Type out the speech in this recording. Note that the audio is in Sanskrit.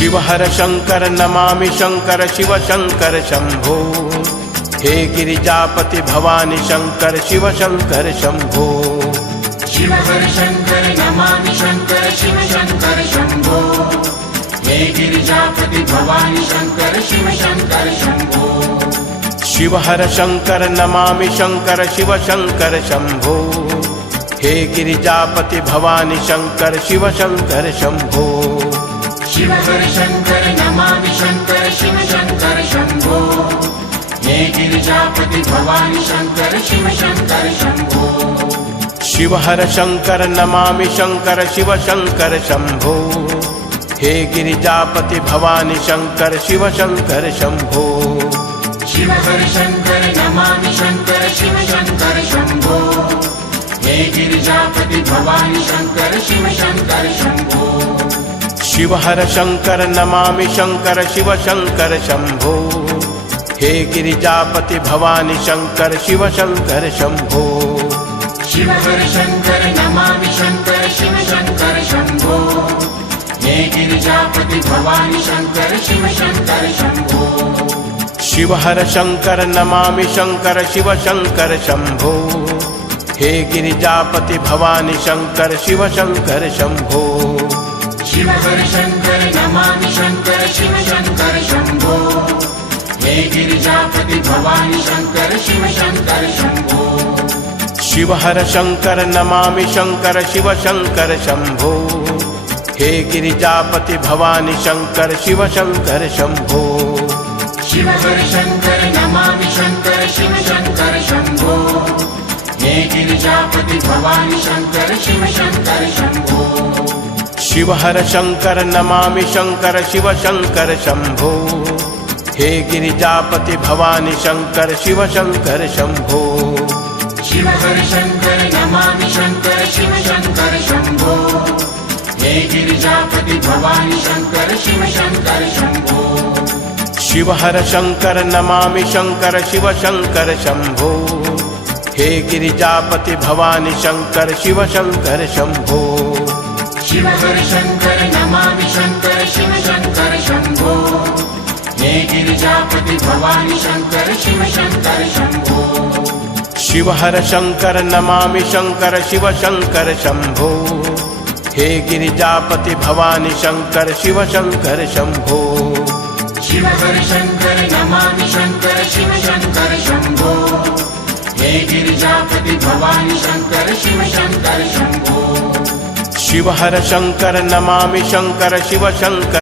शिव हर शंकर नमामि शंकर शिव शंकर शंभो। हे गिरिजापति भवानी शंकर शिव शंकर शंभो। शिव हर शंकर नमामि शंकर शिव शंकर शंभो। हे गिरिजापति भवानी शंकर शिव शंकर शंभो। शिव हर शंकर नमामि शंकर शिव शंकर शंभो। हे गिरिजापति भवानी शंकर शिव शंकर शंभो। शिव हर शंकर नमामि शंकर शिव शंकर शंभो। हे गिरिजापति भवानी शंकर शिव शंकर शंभो। शिव हर शंकर नमामि शंकर शिव शंकर शंभो। हे गिरिजापति भवानी शंकर शिव शंकर शंभो। शिव हर शंकर नमामि शंकर शिव शंकर शंभो। हे गिरिजापति भवानी शंकर शिव शंकर शंभो। शिव हर शंकर नमामि शंकर शिव शंकर शंभो। हे गिरिजापति भवानी शंकर शिव शंकर शंभो। शिव हर शंकर नमामि शंकर शिव शंकर शंभो। हे गिरिजापति भवानी शंकर शिव शंकर शंभो। शिव हर शंकर नमामि शंकर शिव शंकर शंभो। हे गिरिजापति भवानी शंकर शिव शंकर शंभो। शिव हर शंकर नमामि शंकर शिव शंकर शंभो। हे गिरिजापति भवानी शंकर शिव शंकर शंभो। शिव हर शंकर नमामि शंकर शिव शंकर शंभो। हे गिरिजापति भवानी शंकर शिव शंकर शंभो। शिव हर शंकर नमामि शंकर शिव शंकर शंभो। हे गिरिजापति भवानी शंकर शिव शंकर शंभो। शिव हर शंकर नमामि शंकर शिव शंकर शंभो। हे गिरिजापति भवानी शंकर शिव शंकर शंभो। शिव हर शंकर नमामि शंकर शिव शंकर शंभो। हे गिरिजापति भवानी शंकर शिव शंकर शंभो। शिव हर शंकर नमामि शंकर शिव शंकर शंभो। हे गिरिजापति भवानी शंकर शिव शंकर शंभो। शिव हर शंकर नमामि शंकर शिव शंकर शंभो। हे गिरिजापति भवानी शंकर शिव शंकर शंभो। शिव हर शंकर नमामि शंकर शिव शंकर शंभो। हे गिरिजापति भवानी शंकर शिव शंकर शंभो। शिव हर शंकर नमामि शंकर शिव शंकर शंभो। हे गिरिजापति भवानी शंकर शिव शंकर शंभो। शिव हर शंकर नमामि शंकर शिव शंकर